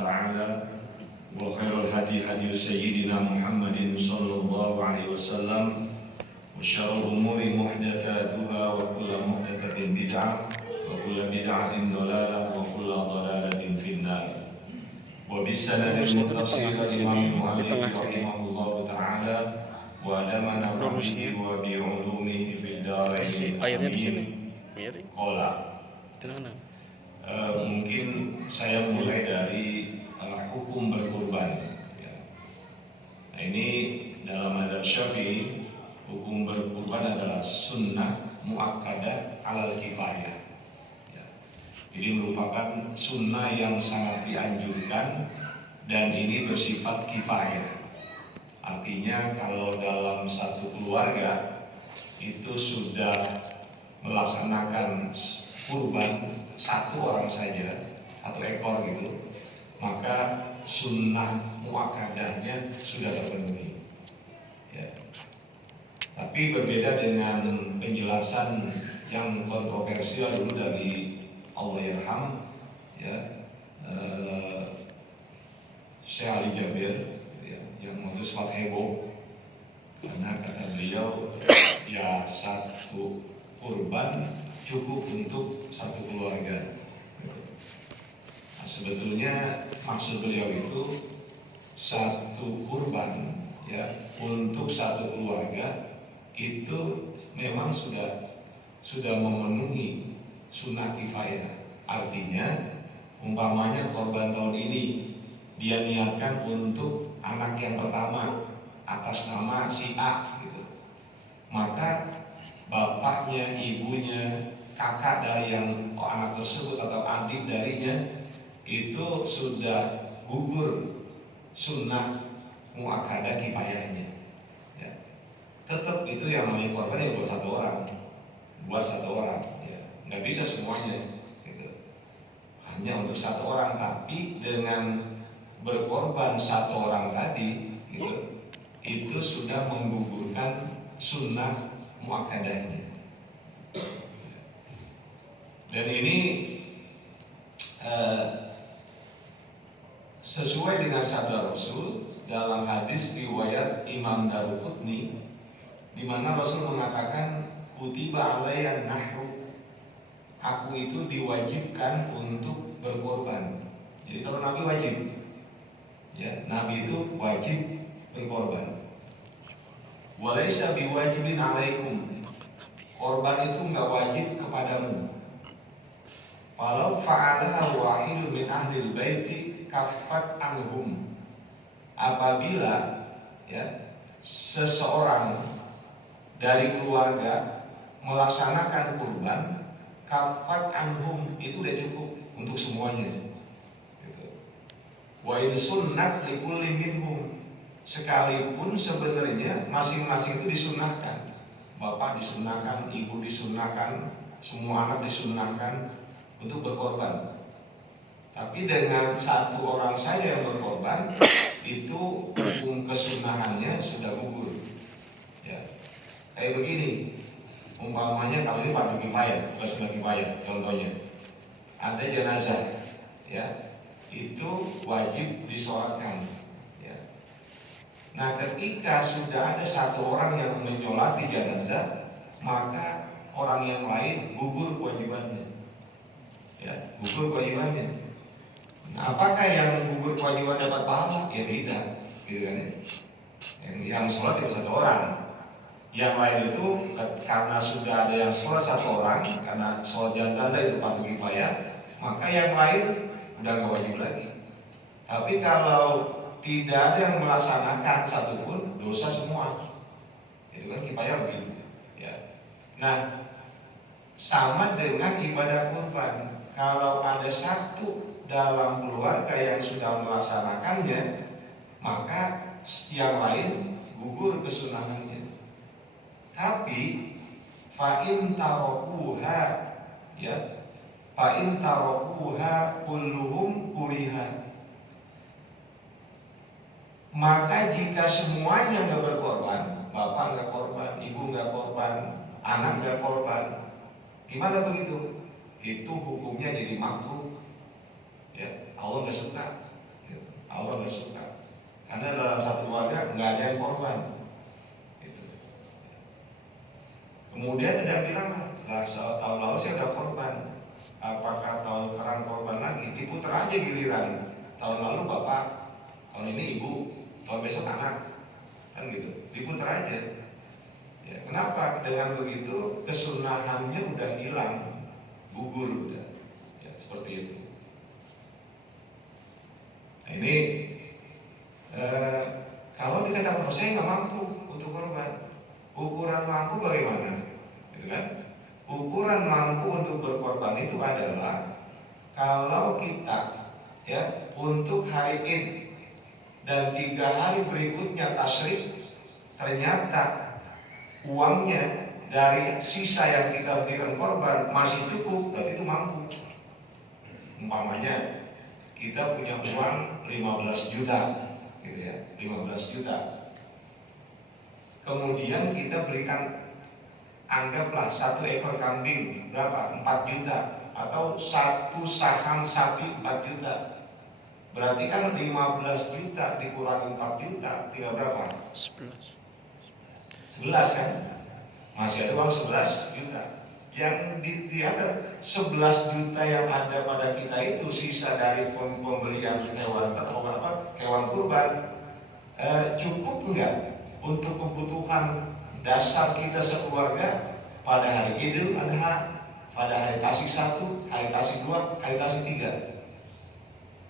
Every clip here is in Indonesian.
تعالى وخير الهدي هدي سيدنا محمد صلى الله عليه وسلم وشر الأمور محدثاتها وكل محدثة بدعة وكل بدعة ضلالة وكل ضلالة في النار. وبالسند المتصل الإمام المؤلف رحمه الله تعالى وأدمنا به وبعلومه في الدارين آمين. قال mungkin saya mulai dari hukum berkurban. Nah, ini dalam mazhab Syafi'i hukum berkurban adalah sunnah muakkadah alal kifayah. Jadi merupakan sunnah yang sangat dianjurkan dan ini bersifat kifayah. Artinya kalau dalam satu keluarga itu sudah melaksanakan kurban satu orang saja, satu ekor gitu, maka sunnah muakkadahnya sudah terpenuhi. Ya. Tapi berbeda dengan penjelasan yang kontroversial dulu dari Allahyarham, ya, Syekh Ali Jabir, ya, yang waktu sempat heboh karena kata beliau ya satu kurban cukup untuk satu keluarga. Nah, sebetulnya maksud beliau itu satu kurban ya untuk satu keluarga itu memang sudah memenuhi sunnah kifayah. Artinya umpamanya korban tahun ini dia niatkan untuk anak yang pertama atas nama si A gitu. Maka bapaknya, ibunya, kakak dari yang anak tersebut atau adik darinya itu sudah gugur sunnah muakkadah kifayahnya. Ya. Tetap itu yang namanya korban ya buat satu orang, ya. Nggak bisa semuanya, gitu. Hanya untuk satu orang, tapi dengan berkorban satu orang tadi, gitu, itu sudah menggugurkan sunnah muakkadahnya. Dan ini sesuai dengan sabda Rasul dalam hadis riwayat Imam Daruqutni, di mana Rasul mengatakan kutiba alayya nahru, aku itu diwajibkan untuk berkorban. Jadi kalau Nabi wajib, ya, Nabi itu wajib berkorban. Walaysa biwajibin alaikum, korban itu nggak wajib kepadamu. Walau fa'alaha wahidun min ahlil baiti kaffat anhum, apabila ya seseorang dari keluarga melaksanakan kurban, kaffat anhum itu udah cukup untuk semuanya. Gitu. Wa in sunnat likulli minhum, sekalipun sebenarnya masing-masing itu disunahkan. Bapak disunahkan, ibu disunahkan, semua anak disunahkan untuk berkorban. Tapi dengan satu orang saja yang berkorban, itu hukum kesunahannya sudah gugur. Ya. Kayak begini, umpamanya kalau ini fardu kifayah, bukan sunnah kifayah. Contohnya, ada jenazah, ya, itu wajib disolatkan. Nah, ketika sudah ada satu orang yang menyolati jenazah, maka orang yang lain gugur kewajibannya. Ya, gugur kewajibannya. Nah, apakah yang gugur kewajiban dapat pahala? Ya tidak, gitu kan ya. Yang sholat itu satu orang. Yang lain itu karena sudah ada yang sholat satu orang, karena sholat jenazah itu fardu kifayah, maka yang lain udah nggak wajib lagi. Tapi kalau tidak ada yang melaksanakan satupun, dosa semua. Itu kan kifayah begitu. Ya. Nah, sama dengan ibadah kurban. Kalau ada satu dalam keluarga yang sudah melaksanakannya, maka yang lain gugur kesunahannya. Tapi fa'in tarokuha, ya, fa'in tarokuha kulluhum kuriha, maka jika semuanya nggak berkorban, bapak nggak korban, ibu nggak korban, anak nggak korban, gimana begitu? Itu hukumnya jadi makruh. Ya, Allah nggak suka. dalam satu keluarga nggak ada yang korban. Gitu. Kemudian ada yang bilang lah tahun lalu saya udah korban, apakah tahun sekarang korban lagi? Diputar aja giliran. Tahun lalu bapak, tahun ini ibu, tahun besok anak, kan gitu. Diputar aja. Ya, kenapa? Dengan begitu kesunahannya udah hilang, gugur udah. Ya, seperti itu. Nah, ini kalau dikatakan saya nggak mampu untuk korban, ukuran mampu bagaimana? Gitu kan? Ukuran mampu untuk berkorban itu adalah kalau kita ya untuk hari ini dan 3 hari berikutnya tasrif ternyata uangnya dari sisa yang kita berikan korban masih cukup, berarti itu mampu. Umpamanya kita punya uang 15 juta gitu ya, 15 juta. Kemudian kita berikan, anggaplah 1 ekor kambing berapa? 4 juta, atau 1 saham sapi 4 juta. Berarti kan 15 juta dikurangi 4 juta, tinggal berapa? 11 kan? Masih ada uang 11 juta. Yang ada 11 juta yang ada pada kita itu sisa dari pembelian hewan atau apa, hewan kurban, cukup enggak untuk kebutuhan dasar kita sekeluarga pada hari Idul Adha, pada hari Tasik 1, hari Tasik 2, hari Tasik 3.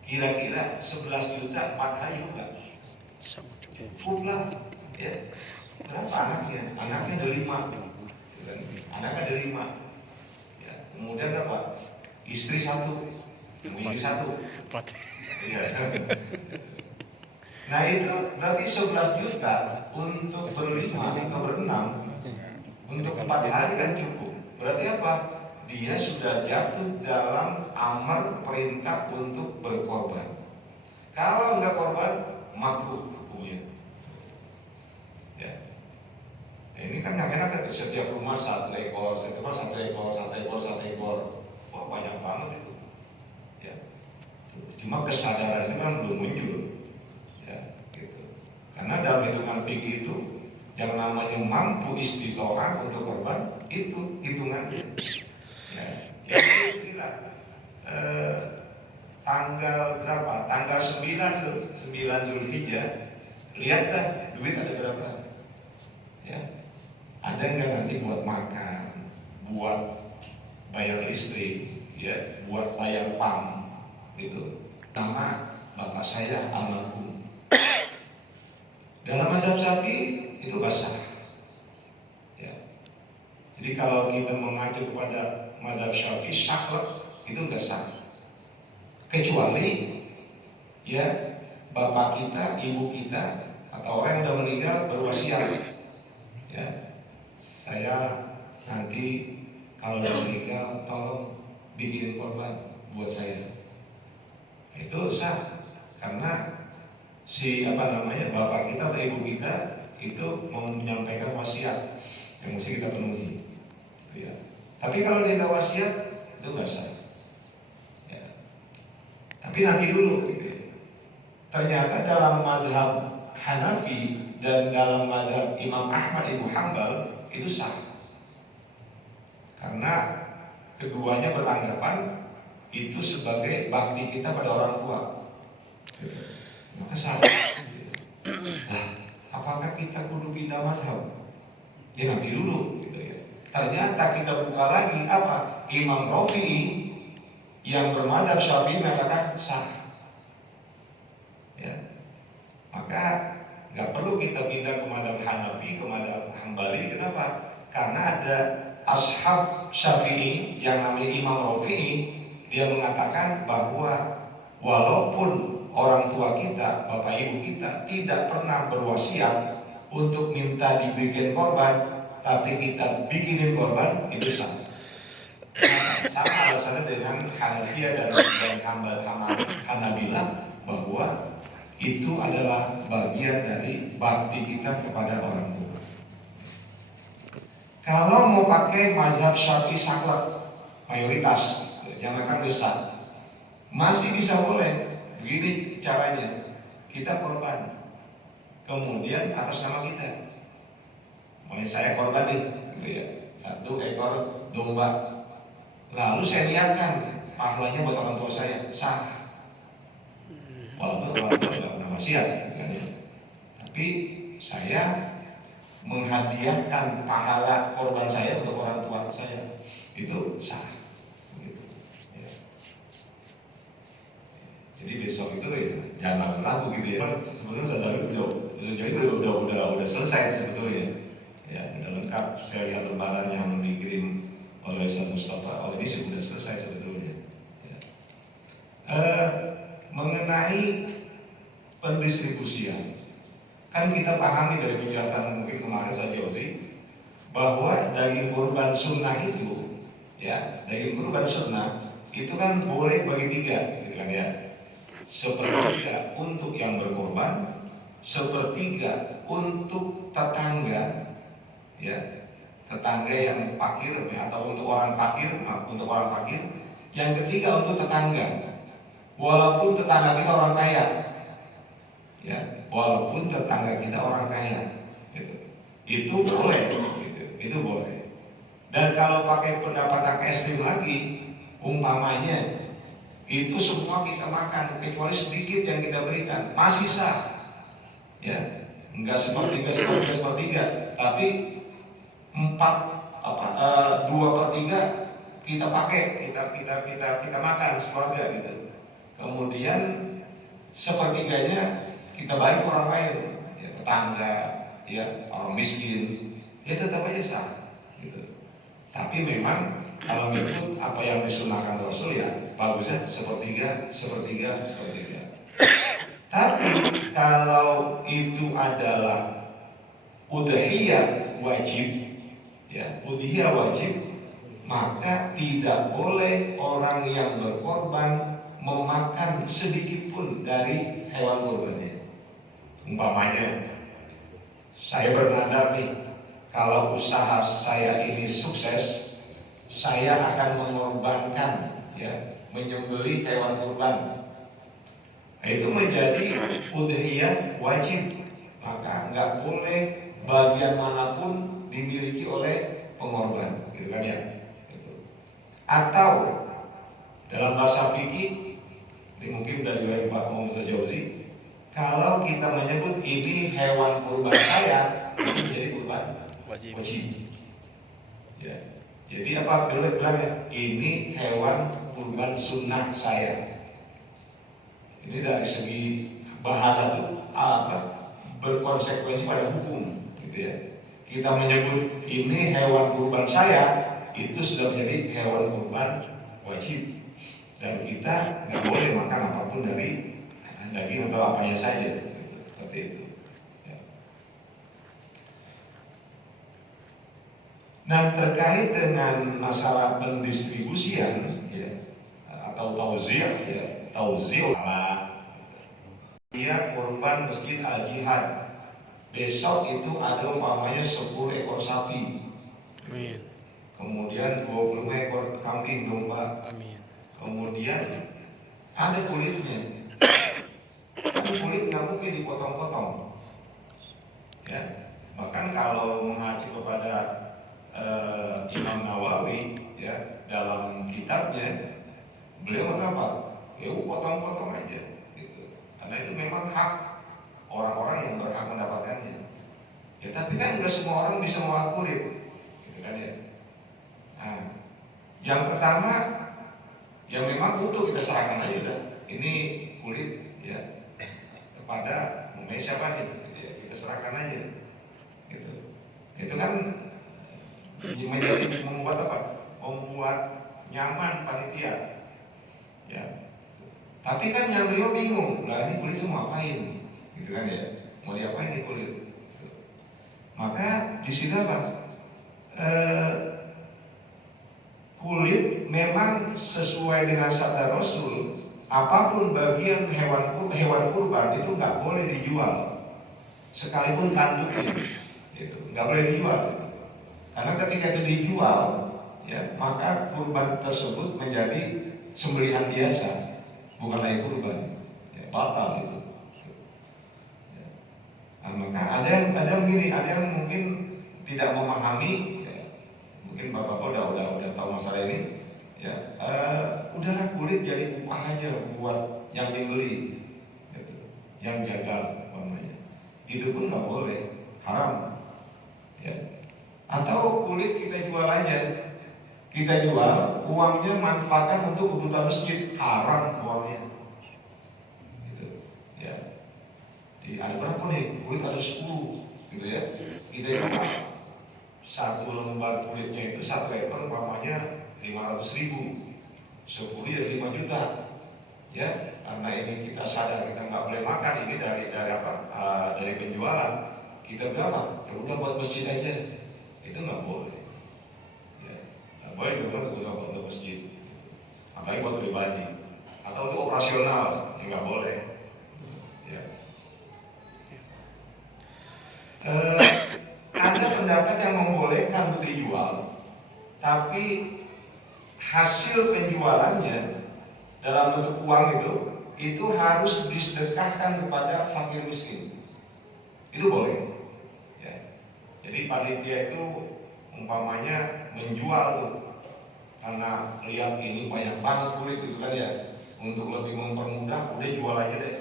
Kira-kira 11 juta 4 hari enggak? Cukup lah ya. Berapa anaknya? Anaknya ada 5. Anaknya ada 5. Ya, kemudian berapa? Istri 1, istri 1. Ya. Nah itu berarti 11 juta untuk berlima atau berenam, untuk 4 hari kan cukup. Berarti apa? Dia sudah jatuh dalam amar perintah untuk berkorban. Kalau enggak korban, makruh hukumnya. Ya. Nah, ini kan nggak enak, setiap rumah 1 ekor, setiap rumah 1 ekor, 1 ekor, 1 ekor. Wah banyak banget itu. Ya. Cuma kesadaran itu kan belum muncul. Ya, gitu. Karena dalam hitungan fikih itu yang namanya mampu istitoah untuk korban itu hitungannya. Ya, kira tanggal berapa? Tanggal 9 Zulhijjah. Lihat dah duit ada berapa. Ya. Ada nggak nanti buat makan, buat bayar listrik, ya, buat bayar PAM, gitu. Nama bapak saya almarhum. Dalam mazhab Syafi'i itu nggak sah. Ya. Jadi kalau kita mengacu kepada mazhab Syafi'i saklek itu nggak sah. Kecuali ya bapak kita, ibu kita, atau orang yang sudah meninggal berwasiat. Ya. Saya nanti kalau udah meninggal tolong bikinin korban buat saya. Itu sah karena si bapak kita atau ibu kita itu mau menyampaikan wasiat yang mesti kita penuhi. Ya. Tapi kalau dia nggak wasiat itu nggak sah. Ya. Tapi nanti dulu. Gitu. Ternyata dalam mazhab Hanafi dan dalam mazhab Imam Ahmad Ibnu Hanbal itu sah, karena keduanya beranggapan itu sebagai bakti kita pada orang tua. Maka sah. Nah, apakah kita kudu pindah mazhab? Ya nanti dulu. Gitu ya. Ternyata kita buka lagi apa? Imam Rafi'i yang bermadzhab Syafi'i mengatakan sah. Ya. Maka nggak perlu kita pindah ke mazhab Hanafi, ke mazhab Hambali. Kenapa? Karena ada ashab Syafi'i yang namanya Imam Rafi'i, dia mengatakan bahwa walaupun orang tua kita, bapak ibu kita tidak pernah berwasiat untuk minta dibikin korban, tapi kita bikinin korban, itu sah. Sama alasannya dengan Hanafiyah dan Hanabilah, bahwa itu adalah bagian dari bakti kita kepada orang tua. Kalau mau pakai mazhab Syafi'i saklek mayoritas yang akan besar, masih bisa boleh. Begini caranya, kita korban. kemudian atas nama kita. Makanya saya korban nih, gitu ya, 1 ekor domba. Lalu saya niatkan pahalanya buat orang tua saya, sah. Walaupun orang tua tidak pernah maksiat, kan ya. Tapi saya menghadiahkan pahala korban saya untuk orang tua saya, itu sah. Gitu. Ya. Jadi besok itu ya jangan ragu gitu ya. Sebetulnya saya udah selesai sebetulnya. Ya, udah lengkap. Saya lihat lembaran yang dikirim oleh Ustaz Mustafa. Oh, ini sudah selesai sebetulnya. Ya. Mengenai pendistribusian, kan kita pahami dari penjelasan mungkin kemarin saya Jozi, bahwa daging kurban sunnah itu, ya, daging kurban sunnah itu kan boleh bagi 3, gitu kan ya. Sepertiga untuk yang berkorban, sepertiga untuk tetangga, ya, tetangga yang fakir atau untuk orang fakir, yang ketiga untuk tetangga, walaupun tetangga kita orang kaya, ya, walaupun tetangga kita orang kaya, gitu. Itu boleh, gitu. Itu boleh. Dan kalau pakai pendapatan ekstrim lagi, umpamanya itu semua kita makan kecuali sedikit yang kita berikan, masih sah, ya, enggak sepertiga, tapi 2/3 kita pakai, kita makan sekeluarga gitu. Kemudian sepertiganya kita bagi orang lain, ya, tetangga, ya, orang miskin, ya tetap aja sah, gitu. Tapi memang kalau ikut apa yang disunahkan Rasul, ya bagusnya sepertiga. Tapi kalau itu adalah udhiyah wajib, ya, udhiyah wajib, maka tidak boleh orang yang berkorban memakan sedikit pun dari hewan kurbannya. Umpamanya saya bernadar nih, kalau usaha saya ini sukses, saya akan mengorbankan, ya, menyembelih hewan kurban. Nah, itu menjadi udhiyah wajib, maka nggak boleh bagian manapun dimiliki oleh pengorban, gitu kan ya. Gitu. Atau dalam bahasa fikih, ini mungkin dari Pak Muhammad Jauzi, kalau kita menyebut ini hewan kurban saya, itu jadi kurban wajib. Ya. Jadi apa boleh bilang ya, ini hewan kurban sunnah saya. Ini dari segi bahasa itu berkonsekuensi pada hukum, gitu ya. Kita menyebut ini hewan kurban saya, itu sudah menjadi hewan kurban wajib, dan kita nggak boleh makan apapun dari daging atau apanya saja, gitu. Seperti itu. Nah, terkait dengan masalah pendistribusian, ya, atau tauziyah, ya, dia korban Masjid Al Jihad. Besok itu ada umpamanya 10 ekor sapi. Amin. Kemudian 25 ekor kambing domba. Amin. Kemudian ada kulitnya. Tapi kulit nggak mungkin dipotong-potong. Ya, bahkan kalau mengacu kepada Imam Nawawi, ya, dalam kitabnya, beliau kata apa? Ya potong-potong aja, gitu. Karena itu memang hak orang-orang yang berhak mendapatkannya. Ya tapi kan nggak semua orang bisa mengolah kulit, gitu kan ya. Nah, yang pertama, yang memang butuh kita serahkan aja udah. Ini kulit, ya, kepada siapa sih? Gitu ya. Kita serahkan aja, gitu. Itu kan menjadi membuat apa? Membuat nyaman panitia, ya. Tapi kan yang terima bingung, lah ini kulit semua ngapain, gitu kan ya? Mau diapain nih kulit? Maka di sini apa? Kulit memang sesuai dengan sabda Rasul, apapun bagian hewan kurban itu nggak boleh dijual, sekalipun tanduknya, gitu. Nggak boleh dijual. Karena ketika itu dijual, ya, maka kurban tersebut menjadi sembelihan biasa, bukan lagi kurban, ya, batal itu. Ya. Nah, ada yang gini, ada yang mungkin tidak memahami, ya, mungkin bapak-bapak udah tahu masalah ini, ya, udahlah kulit jadi upah aja buat yang dibeli, gitu, yang jagal, umpamanya. Itu pun nggak boleh, haram, ya. Atau kulit kita jual aja, kita jual, uangnya manfaatkan untuk kebutuhan masjid, haram uangnya, gitu, ya. Ada berapa nih? Kulit ada 10, gitu ya. Kita jual satu lembar kulitnya itu 1 ekor, umpamanya 500.000, 10 ya 5 juta, ya. Karena ini kita sadar kita nggak boleh makan ini dari apa? Dari penjualan. Kita bilang, ya udah buat masjid aja, itu nggak boleh. Ya, nggak boleh juga buat masjid, apalagi buat pribadi atau untuk operasional, ya nggak boleh. Ya. Ada pendapat yang membolehkan untuk dijual, tapi hasil penjualannya dalam bentuk uang itu harus disedekahkan kepada fakir miskin. Itu boleh. Ya. Jadi panitia itu umpamanya menjual tuh, karena lihat ini banyak banget kulit itu kan ya, untuk lebih mempermudah, udah jual aja deh.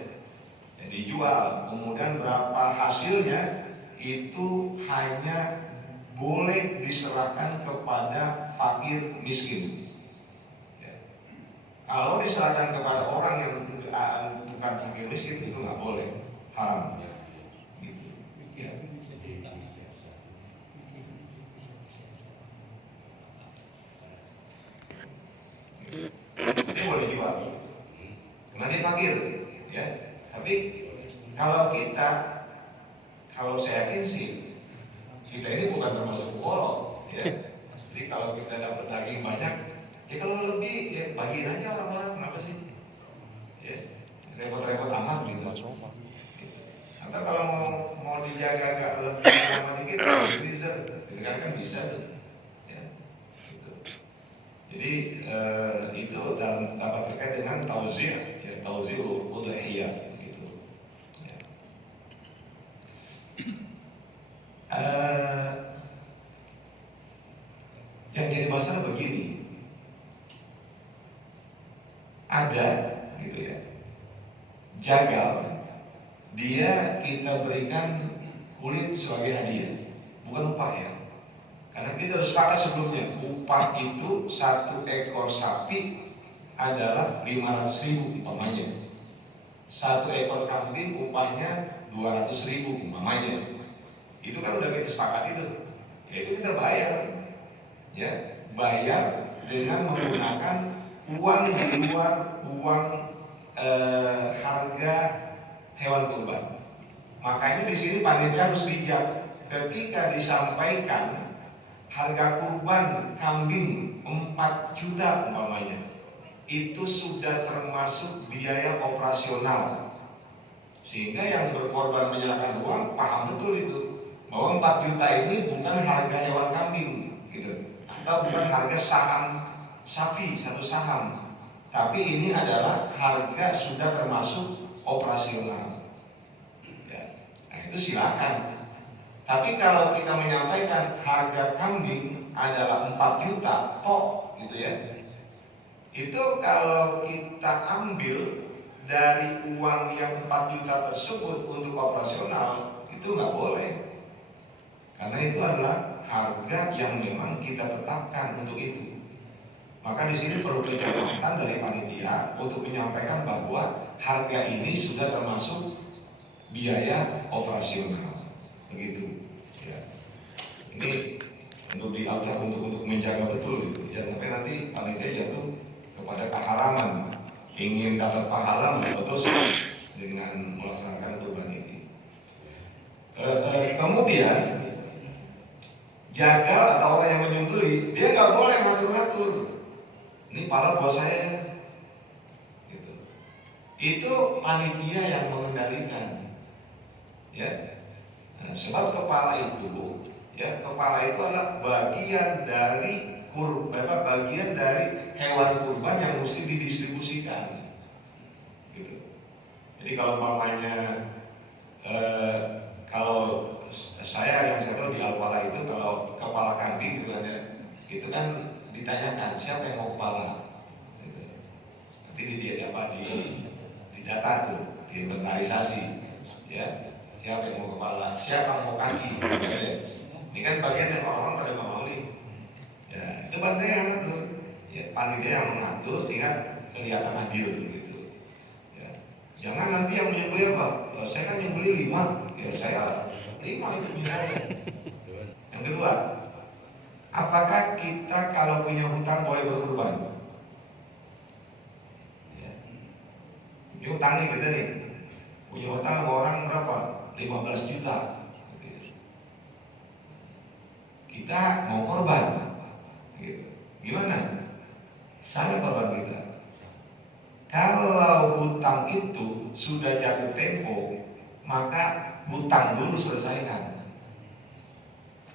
Jadi jual, kemudian berapa hasilnya itu hanya boleh diserahkan kepada fakir miskin. Ya. Kalau diserahkan kepada orang yang bukan fakir miskin itu nggak boleh, haram. Gitu. Ya. Ini boleh jual, karena dia fakir, ya. Tapi kalau saya yakin sih, kita ini bukan termasuk bolong, ya. Jadi kalau kita dapat daging banyak, ya kalau lebih, ya bagiin aja orang-orang, kenapa sih? Ya, repot-repot amat gitu. Atau kalau mau dijaga agak lebih lama dikit, freezer, gitu kan bisa tuh. Ya, gitu. Jadi itu dapat terkait dengan tauziyah, ya, tauziyul udhiyah. Yang jadi masalah begini, ada gitu ya, jagal, dia kita berikan kulit sebagai hadiah, bukan upah ya. Karena kita harus sepakat sebelumnya, upah itu 1 ekor sapi adalah 500.000 umpamanya, 1 ekor kambing upahnya 200.000 umpamanya. Itu kan udah kita sepakat itu, ya itu kita bayar, ya bayar dengan menggunakan uang di luar uang harga hewan kurban. Makanya di sini panitia harus bijak ketika disampaikan harga kurban kambing 4 juta umpamanya, itu sudah termasuk biaya operasional, sehingga yang berkorban menyerahkan uang paham betul itu bahwa 4 juta ini bukan harga hewan kambing gitu, atau bukan harga saham sapi 1 saham, tapi ini adalah harga sudah termasuk operasional. Ya, nah itu silakan. Tapi kalau kita menyampaikan harga kambing adalah 4 juta tok gitu ya, itu kalau kita ambil dari uang yang 4 juta tersebut untuk operasional, itu nggak boleh. Karena itu adalah harga yang memang kita tetapkan untuk itu. Maka di sini perlu catatan dari panitia untuk menyampaikan bahwa harga ini sudah termasuk biaya operasional, begitu. Ya. Ini untuk diatur untuk menjaga betul itu. Ya, sampai nanti panitia jatuh kepada keharaman, ingin dapat pahala berdosa dengan melaksanakan kurban ini. Kemudian jagal atau orang yang menyembelih, dia nggak boleh ngatur-ngatur. Ini pala buat saya, gitu. Itu panitia yang mengendalikan, ya. Nah, sebab kepala itu, ya, kepala itu adalah bagian dari bagian dari hewan kurban yang mesti didistribusikan, gitu. Jadi kalau umpamanya kalau saya yang saya tahu di Al-Fala itu kalau kepala kambing gitu kan ya, itu kan ditanyakan siapa yang mau kepala, gitu. Nanti di data tuh, diinventarisasi, ya siapa yang mau kepala, siapa yang mau kaki, gitu kan ya. Ini kan bagian yang orang-orang pada nggak mau nih, ya itu panitia yang ngatur, ya panitia yang mengatur sehingga kelihatan adil gitu. Ya. Jangan nanti yang menyembelih apa, saya kan nyembelih 5, ya saya 5 itu misalnya. Yang kedua, apakah kita kalau punya hutang boleh berkorban? Ya. Ini hutang nih kita nih, punya hutang sama orang berapa? 15 juta. Kita mau korban, gitu. Gimana? Sana korban kita. Kalau hutang itu sudah jatuh tempo, maka hutang dulu selesaikan.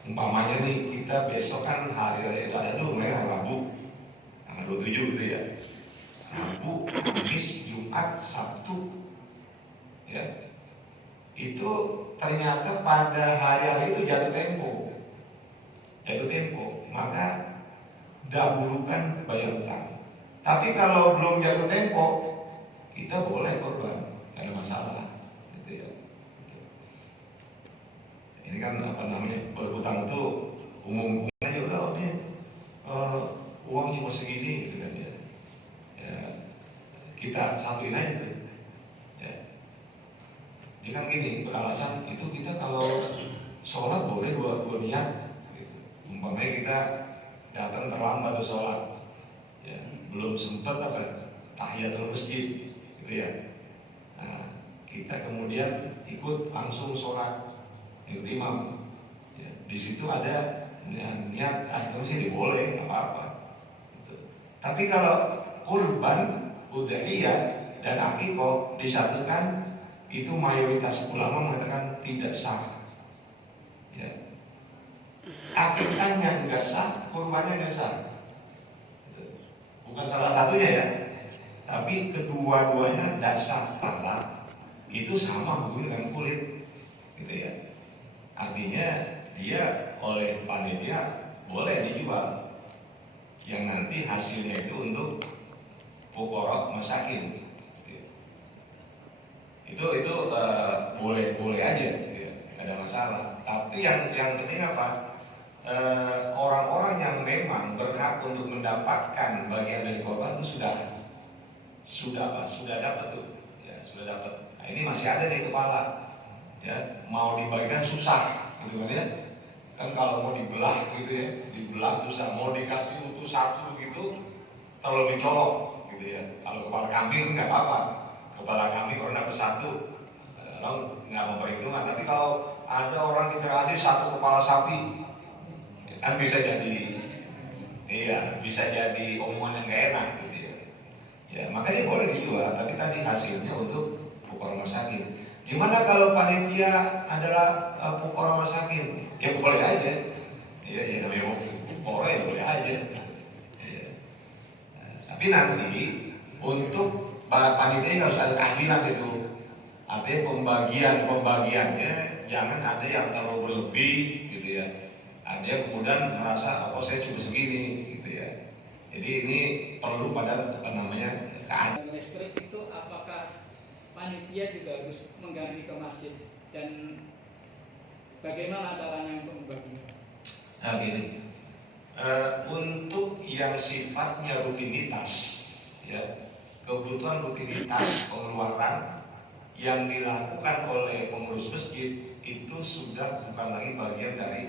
Umpamanya nih kita besok kan hari raya Idul Adha tuh mulai Rabu, tanggal 27 gitu ya. Rabu, Kamis, Jumat, Sabtu, ya. Itu ternyata pada hari-hari itu jatuh tempo, maka dahulukan bayar hutang. Tapi kalau belum jatuh tempo, kita boleh korban, tidak ada masalah, gitu ya. Ini kan apa namanya, berhutang itu umum aja udah ini uang cuma segini, gitu kan ya. Ya kita satuin aja tuh. Ya. Dia kan gini beralasan itu kita kalau sholat boleh dua niat. Umpamanya kita datang terlambat ke sholat, ya, belum sempat apa tahiyatul masjid, gitu ya. Nah, kita kemudian ikut langsung sholat, ikut imam. Ya, di situ ada niat itu sih boleh, nggak apa-apa. Gitu. Tapi kalau kurban, udhiyah dan akikah disatukan, itu mayoritas ulama mengatakan tidak sah. Ya. Akikahnya nggak sah, kurbannya nggak sah. Bukan salah satunya ya, tapi kedua-duanya tidak sah. Malah itu sama dengan kulit, gitu ya. Artinya dia oleh panitia boleh dijual, yang nanti hasilnya itu untuk fuqara masakin. Itu boleh aja, gitu ya. Nggak ada masalah. Tapi yang penting apa? Orang-orang yang memang berhak untuk mendapatkan bagian dari korban itu sudah dapat tuh, ya, sudah dapat. Nah, ini masih ada di kepala, ya, mau dibagikan susah, gitu kan ya. Kan kalau mau dibelah gitu ya, dibelah susah. Mau dikasih utuh satu gitu, terlalu dicolok, gitu ya. Kalau kepala kambing nggak apa-apa, kepala kambing kalau dapat satu, orang nggak mau perhitungan. Tapi kalau ada orang kita kasih satu kepala sapi, kan bisa jadi omongan yang gak enak gitu ya. Ya makanya boleh dijual, tapi tadi hasilnya untuk fuqara masakin. Gimana kalau panitia adalah fuqara masakin? Ya boleh aja. Ya namanya fuqara ya boleh aja. Ya. Tapi nanti untuk panitia harus ada keadilan itu. Artinya pembagiannya jangan ada yang terlalu berlebih gitu ya. Ada yang kemudian merasa saya cuma segini gitu ya. Jadi ini perlu pada keadilan. Listrik itu apakah panitia juga harus mengganti ke masjid, dan bagaimana caranya untuk membaginya? Nah gini, untuk yang sifatnya rutinitas, ya, kebutuhan rutinitas pengeluaran yang dilakukan oleh pengurus masjid itu sudah bukan lagi bagian dari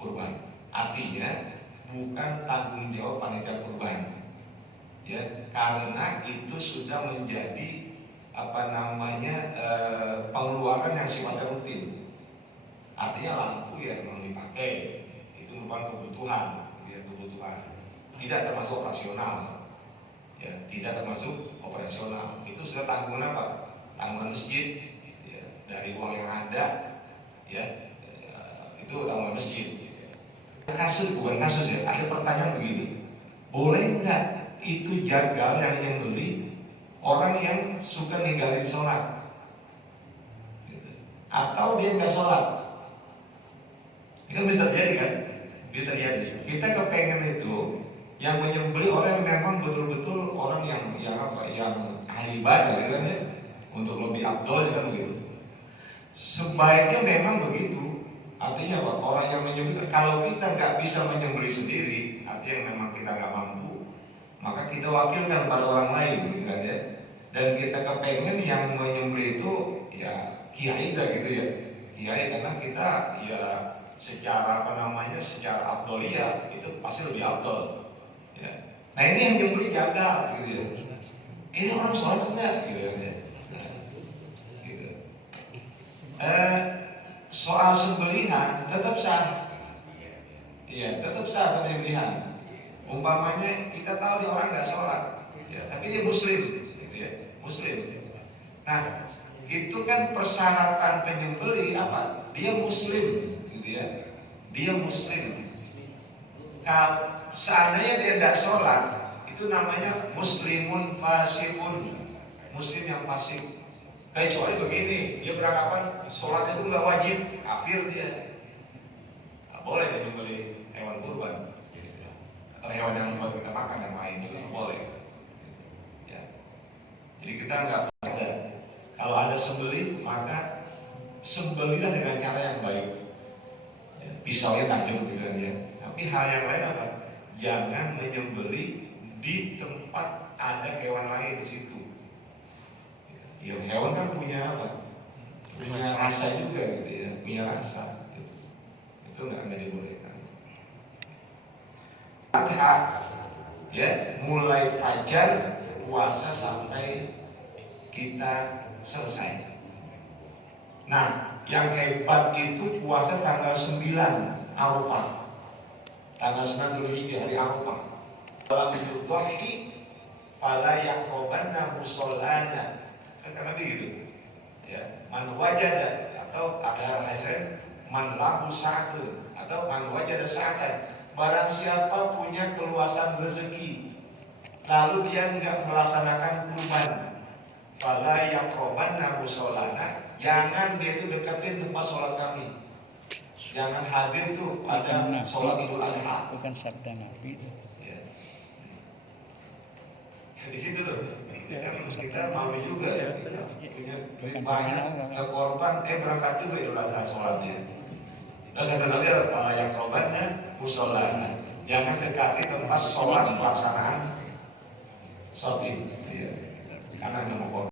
kurban. Artinya bukan tanggung jawab panitia kurban, ya, karena itu sudah menjadi pengeluaran yang sifatnya rutin. Artinya lampu ya memang dipakai, itu merupakan kebutuhan, ya, tidak termasuk operasional, ya, tidak termasuk operasional. Itu sudah tanggungan apa? Tanggungan masjid, ya, dari uang yang ada, ya, itu tanggungan masjid. Bukan kasus ya, ada pertanyaan begini, boleh nggak itu jagal yang beli orang yang suka ninggalin sholat, gitu. Atau dia nggak sholat, Ini kan bisa terjadi kan? Bisa terjadi. Kita kepengen itu yang menyembelih orang yang memang betul-betul orang yang apa? Yang ahli ibadah gitu kan ya. Untuk lebih afdol kan begitu. Sebaiknya memang begitu. Artinya apa? Orang yang menyembelih, kalau kita nggak bisa menyembelih sendiri, artinya memang kita nggak mampu, maka kita wakilkan pada orang lain, gitu kan ya. Dan kita kepengen yang menyembelih itu ya kiai gitu ya, kiai, karena kita ya secara apa namanya, secara afdoliyah itu pasti lebih afdol. Ya. Nah ini yang menyembelih jaga, gitu ya. Ini orang sholat enggak, gitu kan ya. Nah, gitu. Soal sembelihan tetap sah, iya tetap sah penyembelihan. Umpamanya kita tahu dia orang nggak sholat, ya, tapi dia muslim, gitu ya, muslim. Nah itu kan persyaratan penyembelih apa? Dia muslim, gitu ya, dia muslim. Kalau seandainya dia tidak sholat, itu namanya muslimun fasikun, muslim yang fasik. Kecuali begini, dia beranggapan sholat itu nggak wajib, kafir dia. Nggak boleh dia membeli hewan kurban, atau hewan yang buat kita makan yang lain juga nggak boleh. Ya. Jadi kita nggak ada. Kalau ada sembelih, maka sembelihlah dengan cara yang baik. Ya, pisaunya tajam gitu kan ya. Tapi hal yang lain apa? Jangan menyembelih di tempat ada hewan lain di situ. Ya, hewan kan punya apa? Punya rasa juga gitu ya, punya rasa. Gitu. Itu nggak dibolehkan. Adha, ya, mulai fajar puasa sampai kita selesai. Nah, yang hebat itu puasa tanggal 9 Arafah. Tanggal 9 Zulhijjah, hari Arafah. Dalam yudhahi fala yaqrabanna musallana. Karena begitu, ya, man wajada, atau ada hadis man lahu sa'atun, atau man wajada sa'atan. Barang siapa punya keluasan rezeki, lalu dia enggak melaksanakan kurban, fala yaqrabanna musallana, jangan dia itu deketin tempat sholat kami, jangan hadir tuh pada sholat Idul Adha. Bukan sabda Nabi. Ya. Di situ tuh. Ya kan kita mau juga ya, kita punya duit banyak, ke korban, berangkat juga Idul Adha sholatnya. Dan kata Nabi, para yang korbannya musolana, jangan dekati tempat sholat pelaksanaan sholat, ya, karena mau korban.